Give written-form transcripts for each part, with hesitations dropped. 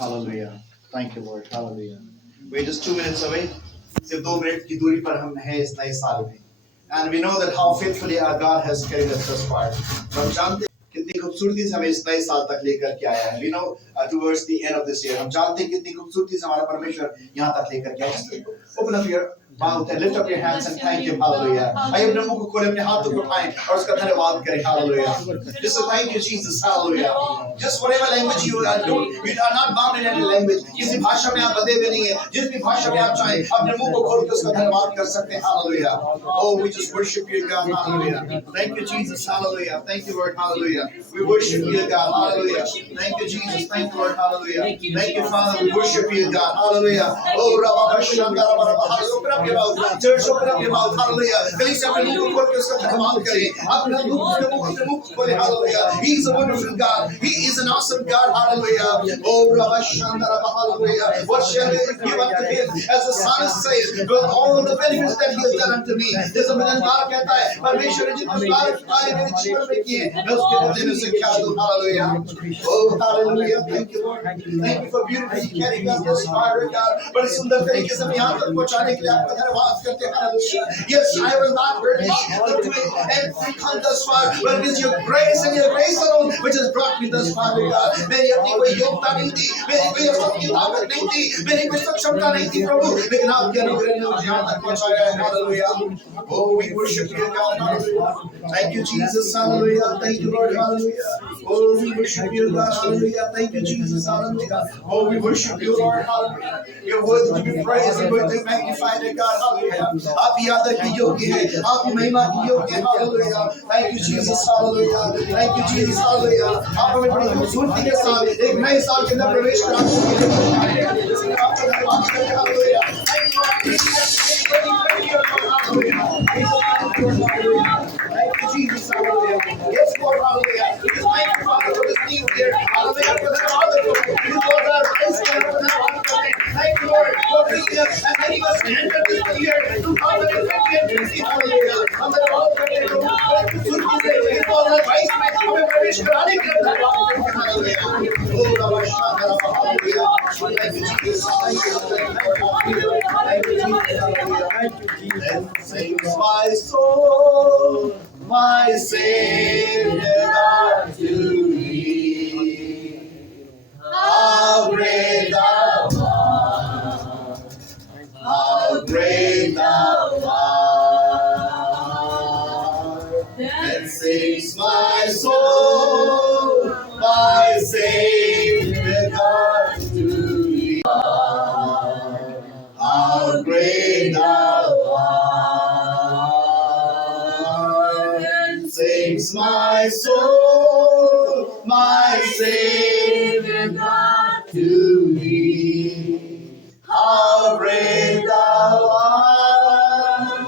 Hallelujah. Thank you, Lord. Hallelujah. We're just 2 minutes away. सिर्फ 2 minute की दूरी पर हम हैं इस नए साल में. And we know that how faithfully our God has carried us thus far. तो हम जानते हैं कितनी खूबसूरती से हमें इस नए साल तक लेकर के आया है. We know towards the end of this year. हम जानते हैं कितनी खूबसूरती से हमारा परमेश्वर यहाँ तक लेकर के आया है. Open up your mouth and lift up your hands and thank Him. Hallelujah. आइए अपने मुंह को खोलें, अपने हाथों को उठाएं और उसका धन्यवाद करें. Hallelujah. Just say thank you, Jesus. Hallelujah. Just whatever language you are doing, you are not bound in any language. किसी भाषा में आप बंधे हुए नहीं हैं. जिस भी भाषा में आप चाहें, अपने मुंह को खोल के उसका धन्यवाद कर सकते हैं. Hallelujah. Oh, we just worship you, God. Hallelujah. Thank you, Jesus. Hallelujah. Thank you, Lord. Hallelujah. We worship you, God. Hallelujah. Thank you, Jesus. Thank you, Lord. Hallelujah. Thank you, Father. We worship you, God. Hallelujah. Oh, Rabba Shanda Rabba. Open up your mouth. Church, open up your mouth. Hallelujah. Please अपने मुंह को खोल के उसका धन्यवाद करें. अपने मुंह को खोलें. Hallelujah. He is a wonderful God. He is an awesome God. Hallelujah. Oh, Rabba Shanda Rabba. Hallelujah. What shall we give unto Him? As the psalmist says, with all the benefits that He has done unto me. जैसे भजनकार कहता है, परमेश्वर ने जितने कार्य मेरे जीवन में किए, मैं उसके बदले में उसे क्या दूं. Hallelujah. Oh, hallelujah. Thank you, Lord. Thank you for beautifully carrying us this far, God. बड़ी सुंदर तरीके से यहाँ तक पहुँचाने के लिए आपका धन्यवाद करते हैं. Hallelujah. Yes, I was not worthy to and come thus far, but it is your grace and your grace alone which has brought me thus far, God. मेरी अपनी कोई योग्यता नहीं थी, मेरी कोई अपनी ताकत नहीं थी, मेरी कोई सक्षमता नहीं थी प्रभु, लेकिन आपके अनुग्रह ने मुझे यहाँ तक पहुँचाया है. Hallelujah. Oh, we worship you, God. Hallelujah. Thank you, Jesus. Hallelujah. Thank you, Lord. Hallelujah. Oh, we worship you, God. Hallelujah. Thank you, Jesus. Hallelujah. Oh, we worship you, Lord. Hallelujah. You're worthy to be praised and worthy to be magnified, God. Hallelujah. आप ही आदर की योग्य हैं, आप ही महिमा की योग्य हैं. Hallelujah. Thank you, Jesus. Hallelujah. Thank you, Jesus. Hallelujah. आप हमें बड़ी खूबसूरती के साथ एक नए साल के अंदर प्रवेश कराने के लिए आपका धन्यवाद करते हैं. Hallelujah. Thank you, Lord. Thank you, Jesus. Hallelujah. Yes, Lord. Hallelujah. We just thank you, Father, for this new year. Hallelujah. For the Father, you Lord our praise and thank you, Lord, for bringing us and letting us enter this year 2020. Hallelujah. हम तो बहुत बड़े लोग हैं. सुनने से ये तो हमारा भाई में हमें प्रवेश कराने के लिए धन्यवाद करते हैं. Hallelujah. Oh, Rabba Shanda Rabba. Hallelujah. Thank you, Jesus. Thank you, Lord. Thank you, Jesus. Thank you, Jesus. Sings my soul, my Savior God to thee. How great thou art, how great thou art. Then sings my soul, my Savior God to thee. How great thou art. Then sings my soul, my Savior God to thee. How great thou art.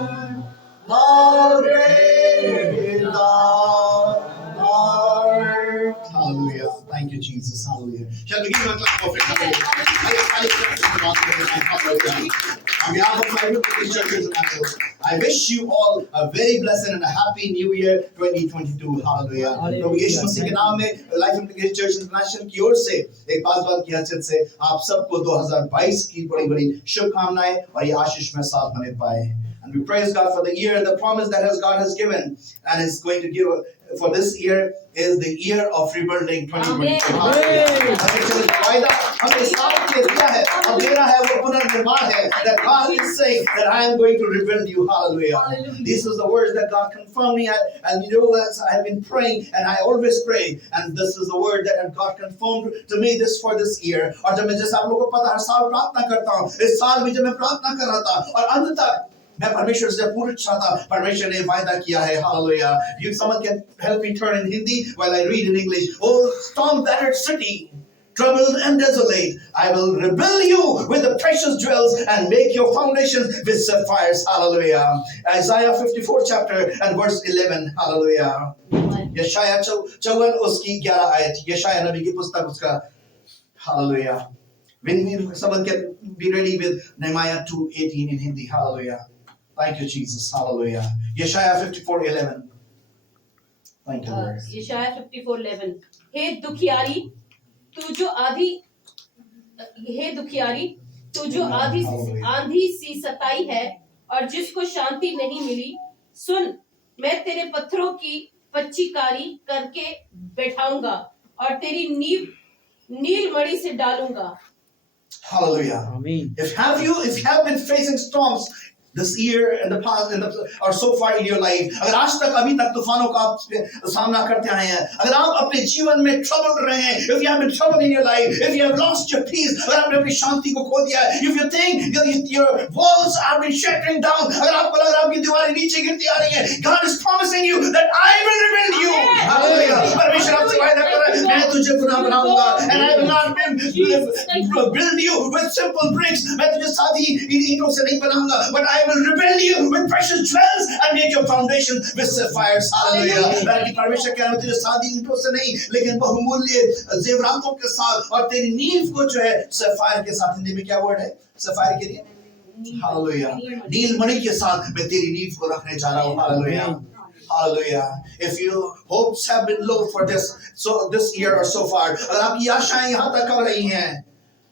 How great thou art. Hallelujah. Thank you, Jesus. Hallelujah. Shall we give him a clap of it? On behalf of my Ministries churches and I wish you all a very blessed and a happy New Year 2022. Hallelujah. प्रभु यीशु मसीह के नाम में life implication church international की ओर से एक पासवान की हैसियत से आप सबको 2022 की बड़ी-बड़ी शुभकामनाएं और ये आशीष में साथ होने पाए. And we praise God for the year and the promise that God has given and is going to give for this year is the year of rebuilding 2022. That God is saying that I am going to rebuild you. Hallelujah. This is the words that God confirmed me and you know as I have been praying and I always pray and this is the word that God confirmed to me this for this year. और जब मैं जैसे आप लोगों को पता हर साल प्रार्थना करता हूँ इस साल भी जब मैं प्रार्थना कर रहा था और अंत तक मैं परमेश्वर से पूछा था परमेश्वर ने वायदा किया है. Hallelujah. You someone can help me turn in Hindi while I read in English. Oh storm battered city, troubled and desolate, I will rebuild you with the precious jewels and make your foundations with sapphires. Hallelujah. Isaiah 54 chapter and verse 11. Hallelujah. यशाया 54 उसकी 11 आयत. यशाया नबी की पुस्तक उसका. Hallelujah. When someone can be ready with Nehemiah 2:18 in Hindi. Hallelujah. Thank you, Jesus. Hallelujah. Yeshaya 54:11. Thank you, Lord. Yeshaya 54:11. हे दुखियारी, तू जो आधी हे दुखियारी, तू जो Hallelujah. आंधी सी सताई है और जिसको शांति नहीं मिली, सुन, मैं तेरे पत्थरों की पच्चीकारी करके बैठाऊंगा और तेरी नींव नील मणि से डालूंगा. Hallelujah. Amen. If you have been facing storms this year and the past or so far in your life, अगर आज तक अभी तक तूफानों का आप सामना करते आए हैं, अगर आप अपने जीवन में trouble रहे हैं, if you have been trouble in your life, if you have lost your peace, अगर आपने अपनी शांति को खो दिया है, if you think your walls are been shattering down, अगर आपको लग रहा है आपकी दीवारें नीचे गिरती आ रही हैं, God is promising you that I will rebuild you. Hallelujah. परमेश्वर आपसे वायदा कर रहा है, मैं तुझे पुनः बनाऊंगा, and I will not build you with simple bricks. मैं तुझे सादी ईंटों से नहीं बनाऊंगा, but I will rebuild you with precious jewels and make your foundation with sapphires. Hallelujah. ताकि परमेश्वर कह रहा है तुझे सादी ईंटों से नहीं, लेकिन बहुमूल्य जेवरातों के साथ, और तेरी नींव को जो है सफायर के साथ. हिंदी में क्या वर्ड है सफायर के लिए? Hallelujah. नील मणि के साथ मैं तेरी नींव को रखने जा रहा हूँ. Hallelujah. Hallelujah. If your hopes have been low for this year or so far, अगर आपकी आशाएं यहाँ तक कब रही हैं,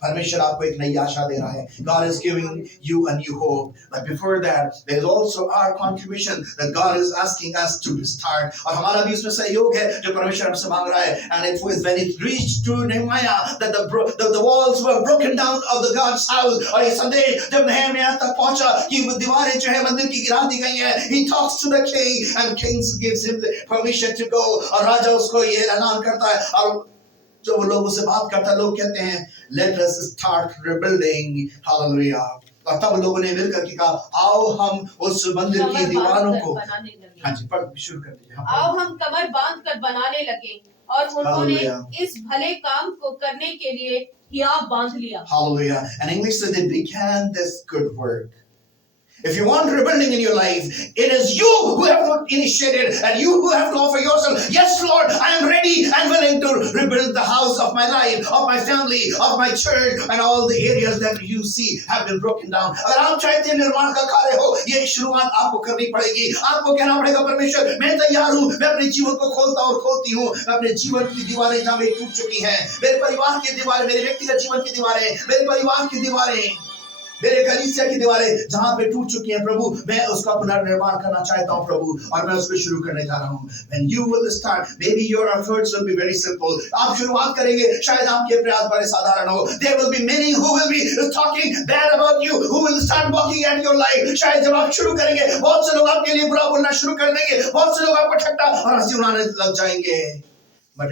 परमेश्वर आपको एक नई आशा दे रहा है. God is giving you a new hope. But before that, there is also our contribution that God is asking us to start. और हमारा भी उसमें सहयोग है जो परमेश्वर हमसे मांग रहा है. And it was when it reached to Nehemiah that the walls were broken down of the God's house. और ये संदेश जब नेहमिया तक पहुंचा कि वो दीवारें जो है मंदिर की गिरा दी गई हैं, he talks to the king and king gives him the permission to go. और राजा उसको ये ऐलान करता है, और जो वो लोगों से बात करता है, लोग कहते हैं let us start rebuilding. Hallelujah. और तब लोगों ने मिलकर के कहा आओ हम उस मंदिर की दीवारों को हाँ जी पढ़ शुरू कर दीजिए. आओ हम कमर बांध कर बनाने लगे, और उन्होंने इस भले काम को करने के लिए हियाव बांध लिया. Hallelujah. And English says they began this good work. If you want rebuilding in your life, it is you who have to initiate it, and you who have to offer yourself. Yes, Lord, I am ready and willing to rebuild the house of my life, of my family, of my church, and all the areas that you see have been broken down. अगर आप चाहते हैं निर्माण का कार्य हो, ये शुरुआत आपको करनी पड़ेगी. आपको कहना पड़ेगा परमेश्वर मैं तैयार हूँ, मैं अपने जीवन को खोलता और खोलती हूँ. मैं अपने जीवन की दीवारें जहाँ मेरी टूट चुकी हैं, मेरे परिवार की दीवारें, मेरे व्यक्तिगत जीवन की दीवारें, मेरे परिवार की दीवारें, मेरे कलीसिया की दीवारें जहां पे टूट चुकी हैं, प्रभु मैं उसका पुनर्निर्माण करना चाहता हूं प्रभु, और मैं उसको शुरू करने जा रहा हूं. When you will start, maybe your efforts will be very simple. आप शुरुआत करेंगे, शायद आपके प्रयास बड़े साधारण हो. There will be many who will be talking bad about you, who will start walking at your life. शायद जब आप शुरू करेंगे, बहुत से लोग आपके लिए बुरा बोलना शुरू कर देंगे, बहुत से लोग आपको ठट्टा और हंसी उड़ाने लग जाएंगे. But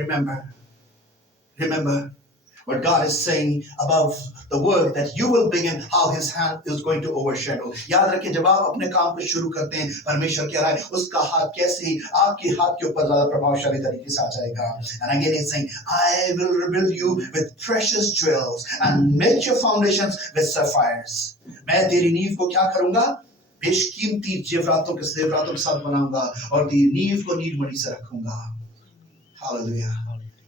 remember what God is saying above the work that you will begin, how His hand is going to overshadow. याद रखें जब आप अपने काम को शुरू करते हैं, परमेश्वर कह रहा है उसका हाथ कैसे ही आपके हाथ के ऊपर ज्यादा प्रभावशाली तरीके से आ जाएगा. And again He's saying, I will rebuild you with precious jewels and make your foundations with sapphires. मैं तेरी नींव को क्या करूंगा? बेशकीमती जेवरातों के साथ बनाऊंगा, और तेरी नींव को नीलमणि से रखूंगा. Hallelujah.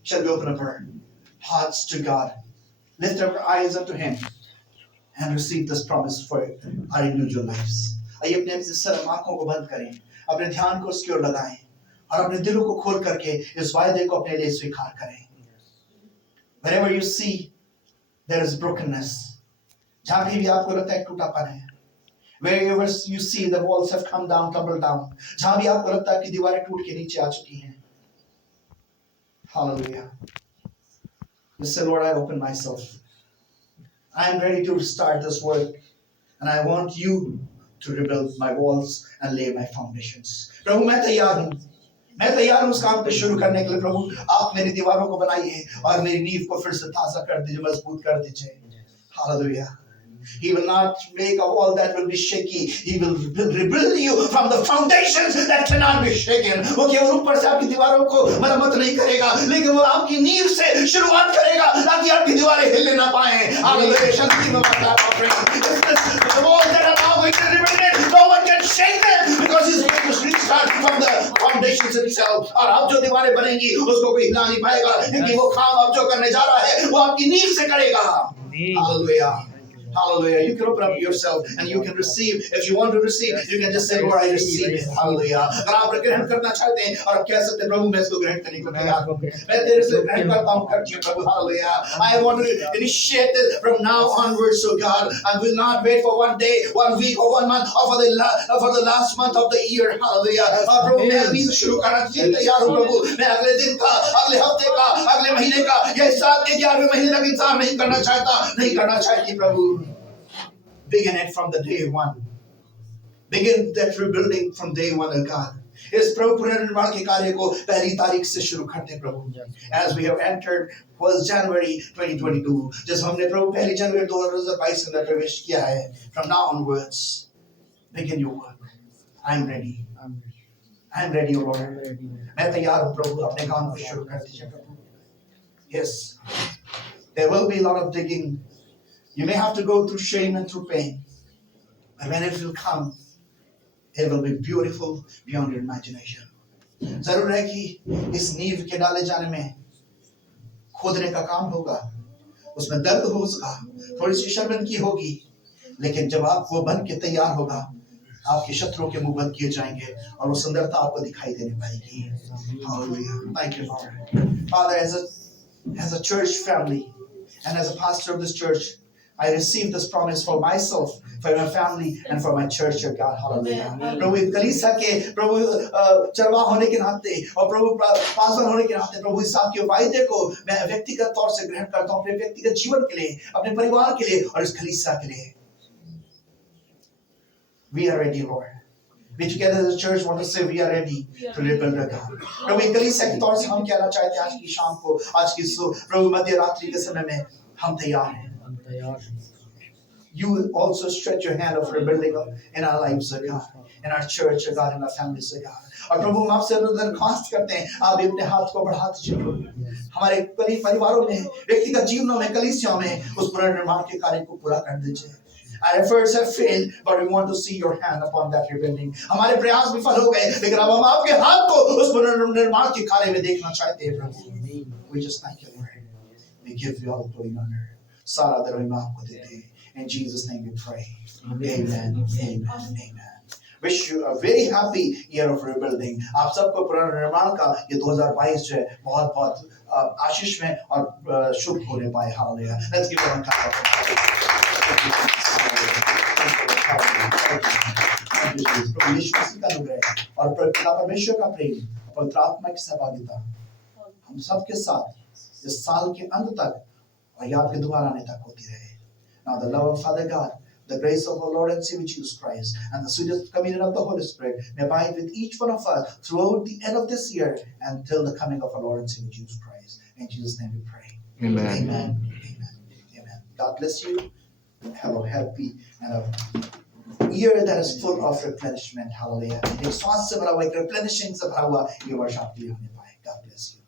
Shall we open up our hearts to God, lift up our eyes up to Him, and receive this promise for our individual lives. आइए अपने सब आंखों को बंद करें, अपने ध्यान को उसकी ओर लगाएं, और अपने दिलों को खोल करके इस वायदे को अपने लिए स्वीकार करें. Wherever you see there is brokenness, जहाँ भी आपको लगता है टूटापन है, wherever you see the walls have come down, tumbled down, जहाँ भी आपको लगता है कि दीवारें टूट के नीचे आ चुकी हैं, hallelujah. Just say, Lord, I open myself. I am ready to start this work, and I want you to rebuild my walls and lay my foundations. प्रभु मैं तैयार हूँ उस काम को शुरू करने के लिए. प्रभु आप मेरी दीवारों को बनाइए और मेरी नींव को फिर से ताज़ा कर दीजिए, मजबूत कर दीजिए. Hallelujah. He will not make a wall that will be shaky. He will rebuild you from the foundations that cannot be shaken. वो केवल ऊपर से आपकी दीवारों को मरम्मत नहीं करेगा, लेकिन वो आपकी नींव से शुरुआत करेगा ताकि आपकी दीवारें हिलने ना पाएं. Hallelujah. The walls that are now going to be rebuilt, no one can shake them because He's going to restart from the foundations itself. और अब जो दीवारें बनेंगी उसको कोई हिला नहीं पाएगा, क्योंकि वो काम अब जो करने जा रहा है वो आपकी नींव से करेगा. Hallelujah. Hallelujah. You can open up yourself and you can receive. If you want to receive, you can just say, Lord, I receive it. Hallelujah. अगर आप ग्रहण करना चाहते हैं और आप कह सकते हैं, प्रभु मैं इसको ग्रहण करने को तैयार हूँ, मैं तेरे से ग्रहण करता हूँ, करती हूँ प्रभु. Hallelujah. I want to initiate this from now onwards, so God. I will not wait for one day, 1 week, or 1 month, or for the last month of the year. Hallelujah. प्रभु मैं अभी से शुरू करना तैयार हूँ प्रभु. मैं अगले दिन का, अगले हफ्ते का, अगले महीने का, या इस साल के 11वें महीने तक इंतजार नहीं करना चाहती प्रभु. Begin it from the day one. Begin that rebuilding from day one, oh God. इस प्रभु पुनर्निर्माण के कार्य को पहली तारीख से शुरू करते हैं प्रभु. As we have entered 1st January 2022, जब हमने प्रभु पहली जनवरी 2022 में प्रवेश किया है, from now onwards, begin your work. I'm ready. I'm ready, O Lord. मैं तैयार हूँ प्रभु, अपने काम को शुरू कर दीजिए प्रभु. Yes, there will be a lot of digging. You may have to go through shame and through pain, but when it will come, it will be beautiful beyond your imagination. जरूर है कि इस नींव के डाले जाने में खोदने का काम होगा, उसमें दर्द होगा, थोड़ी सी शर्मिंदगी होगी, लेकिन जब आप वो बन के तैयार होगा, आपके शत्रुओं के मुंह बंद किए जाएंगे और वो सुंदरता आपको दिखाई देने पाएगी. Hallelujah. Thank you, Lord. Father, as a church family and as a pastor of this church, I received this promise for myself, for my family, and for my church, oh God. Hallelujah. प्रभु इस कलीसिया के प्रभु चरवाह होने के नाते और प्रभु pastor होने के नाते प्रभु इस आपके वायदे को मैं व्यक्तिगत तौर से ग्रहण करता हूँ, अपने व्यक्तिगत जीवन के लिए, अपने परिवार के लिए और इस कलीसिया के लिए. We are ready, Lord. We together as a church want to say we are ready to rebuild our God. प्रभु एक कलीसिया के तौर से हम कहना चाहते हैं आज की शाम को, आज की प्रभु मध्य रात्रि के समय में हम तैयार हैं. You also stretch your hand of rebuilding in our lives, oh God, in our church, oh God, in our families, oh God. और प्रभु हम आपसे दरख्वास्त करते हैं, आप भी अपने हाथ को बढ़ा दीजिए हमारे परिवारों में, व्यक्तिगत जीवनों में, कलीसियाओं में उस पुनर्निर्माण के कार्य को पूरा कर दीजिए. Our efforts have failed, but we want to see your hand upon that rebuilding. हमारे प्रयास विफल हो गए, लेकिन अब हम आपके हाथ को उस पुनर्निर्माण के कार्य में देखना चाहते हैं प्रभु. We just thank you, Lord. We give you all the glory and honor. सारा दर हम आपको देते हैं. In Jesus' name we pray. Amen. Amen. Amen. Wish you a very happy year of rebuilding. आप सबको पुनर्निर्माण का ये 2022 जो है बहुत बहुत आशीष में और शुभ होने पाए. Hallelujah. Let's give them a clap of applause. प्रभु यीशु मसीह का अनुग्रह और पिता परमेश्वर का प्रेम और पवित्र आत्मा की सहभागिता हम सबके साथ इस साल के अंत तक और ये आपके दोबारा आने तक होती रहे. Now the love of Father God, the grace of our Lord and Savior Jesus Christ, and the sweetest communion of the Holy Spirit may abide with each one of us throughout the end of this year and till the coming of our Lord and Savior Jesus Christ. In Jesus' name we pray. Amen. Amen. Amen. Amen. God bless you. Have a happy and a year that is full of replenishment. Hallelujah. एक स्वास्थ्य से भरा हुआ, एक replenishing से भरा हुआ ये वर्ष आपके लिए होने पाए. God bless you.